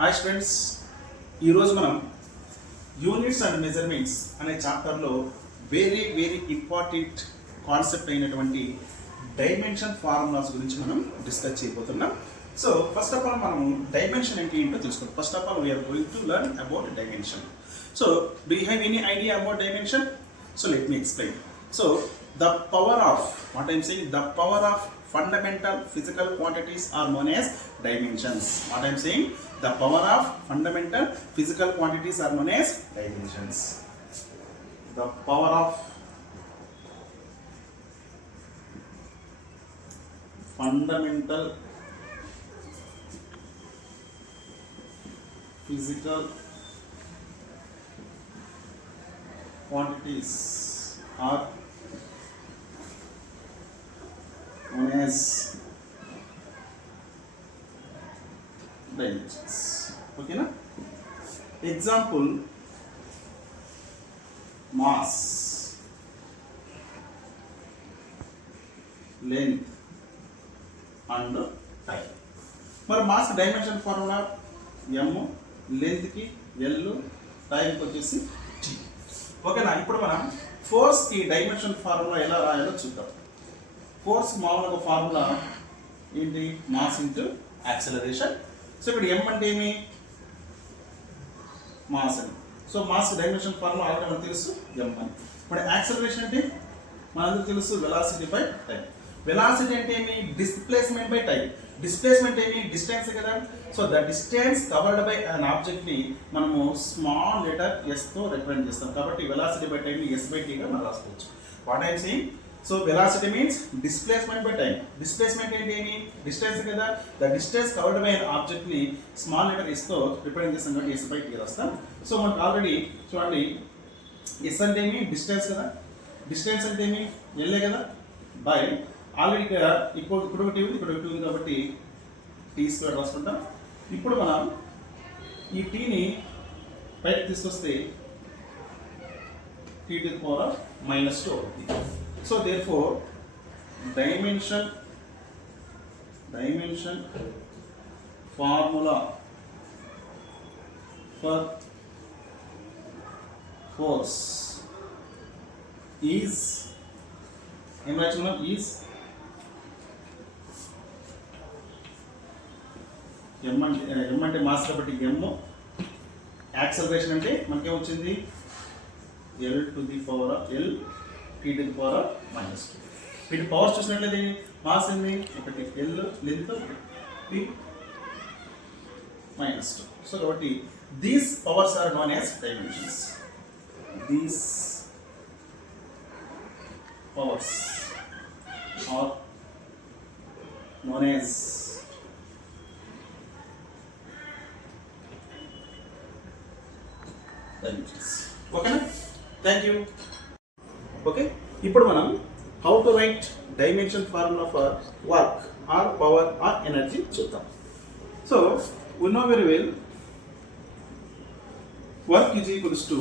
Hi students, ఈరోజు మనం units and measurements అనే చాప్టర్లో వెరీ ఇంపార్టెంట్ కాన్సెప్ట్ అయినటువంటి డైమెన్షన్ ఫార్ములాస్ గురించి మనం డిస్కస్ చేయబోతున్నాం. సో ఫస్ట్ ఆఫ్ ఆల్ మనం డైమెన్షన్ అంటే ఏంటో తెలుసుకోవాలి. First of all we are going to learn about dimension. So do you have any idea about dimension? So let me explain. So the power of, what I am saying, the power of fundamental physical quantities are known as dimensions. What I am saying, the power of fundamental physical quantities are known as dimensions. The power of fundamental physical quantities are known as dimensions. Okay na? Example: mass, length and time. మరి mass dimension formula m, length కి l, time కి వచ్చేసి t. ఓకేనా? ఇప్పుడు మనం ఫోర్స్ కి dimension formula ఎలా రాయాలో చూద్దాం. ఫోర్స్ మామూలుగా ఫార్ములా ఏంటి? Mass into acceleration. సో ఇప్పుడు m అంటే ఏమి? మాస్ అని. So mass dimension formula already మనకు తెలుసు, m అని. ఇప్పుడు యాక్సలరేషన్ అంటే మనందరికీ తెలుసు, వెలాసిటీ బై టైం. వెలాసిటీ అంటే ఏమి? Displacement by time. డిస్ప్లేస్మెంట్ ఏమి? డిస్టెన్స్ కదా. So the distance covered by an object ని మనము స్మాల్ లెటర్ s తో రిప్రజెంట్ చేస్తాం. కాబట్టి వెలాసిటీ బై టైం ని s బై t గా మనం రాసుకోవచ్చు. What I am saying, so velocity means displacement by time. Displacement అంటే ఏమి? డిస్టెన్స్ కదా. The distance covered by an object ని స్మాల్ లెటర్ s తో రిప్రజెంట్ చేస్తాం కాబట్టి s బై t రాస్తాం. సో మనకు ఆల్రెడీ చూడండి, s అంటే ఏమి? డిస్టెన్స్ కదా. డిస్టెన్స్ అంటే ఏమి? l కదా, బై ఆల్రెడీ ఇక్కడ ఇప్పుడు ఒకటి ఉంది, ఇక్కడ ఒకటి ఉంది కాబట్టి టీ స్క్వేర్ రాసుకుంటాం. ఇప్పుడు మనం ఈ టీని పైకి తీసుకొస్తే t to the power of -2 అవుతుంది. So therefore dimension formula for force is ఏం రాసుకున్నాం? ఈజ్ m అంటే మాస్ కాబట్టి m, యాక్సలరేషన్ అంటే మనకేం వచ్చింది? l to the power of l, t to the power of -2. వీటి పవర్స్ చూసినట్లయితే మాస్ ఏంది? ఒకటి l, లెంత్ t -2. సో కాబట్టి these powers are known as dimensions. These powers are known as dimensions. ఓకేనా? Thank you. Okay, ఇప్పుడు మనం how to write dimension formula for work or power or energy చూద్దాం. So we know very well work is equals to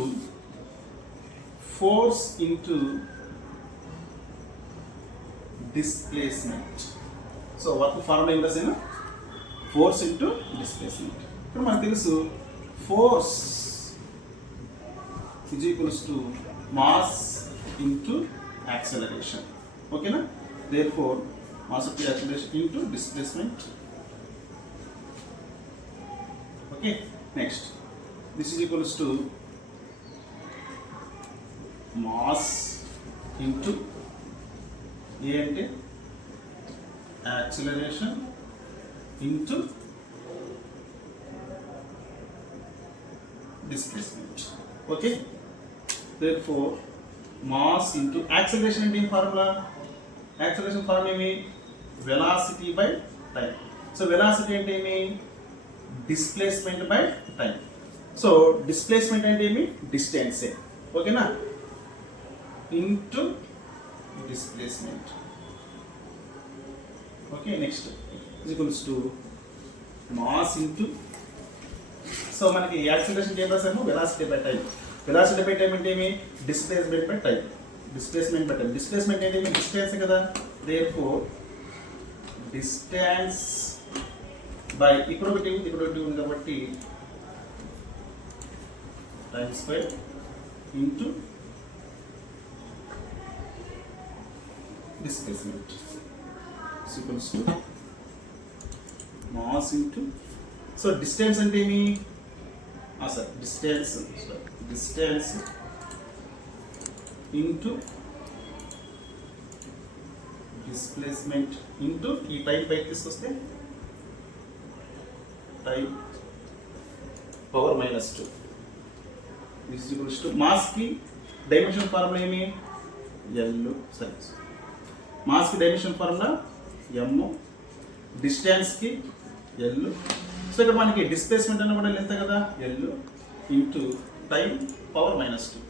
force into displacement. So work formula ఏం రాసాను? Force into displacement. ఇప్పుడు మనకు తెలుసు force is equals to mass into acceleration. Okay na? Therefore mass of the acceleration into displacement. Okay, next this is equals to mass into a ante acceleration into displacement. Okay, therefore mass into acceleration into formula. Acceleration formula ఏమి? velocity by time. So velocity అంటే ఏమి? displacement by time. So displacement అంటే ఏమి? distance. ఓకేనా? into displacement. Okay, next is equals to mass into, so మనకి acceleration ఏం రాసాము? Velocity by time. Velocity by time అంటే ఏమి? Displacement by time. Displacement by time. Displacement అంటే ఏమి? డిస్టెన్స్ కదా. దేర్ఫోర్ distance బై ఇక్కడ ఒకటి ఉంది కాబట్టి time square into displacement equals to mass into so distance అంటే ఏమి sir distance into displacement into ఈ టైం పైకి తీసుకొస్తే time power -2 this equals to mass కి డైమెన్షన్ ఫార్ములా ఏమి ఎల్ సరే మాస్ కి డైమెన్షన్ ఫార్ములా ఎమ్ డిస్టెన్స్ కి ఎల్ సో ఇక్కడ మనకి డిస్ప్లేస్మెంట్ అన్న కూడా ఎంత కదా l into time power -2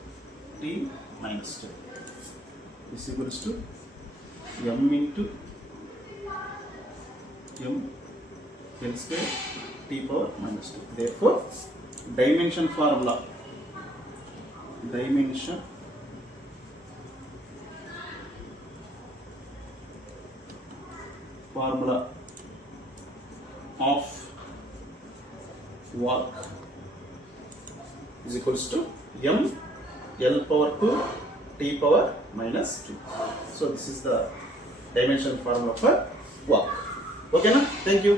t -2 this equals to m into m l square t power -2. Therefore, dimension formula of work is equals to m l power 2 t power -2. So this is the dimension formula for work. Okay na? Thank you.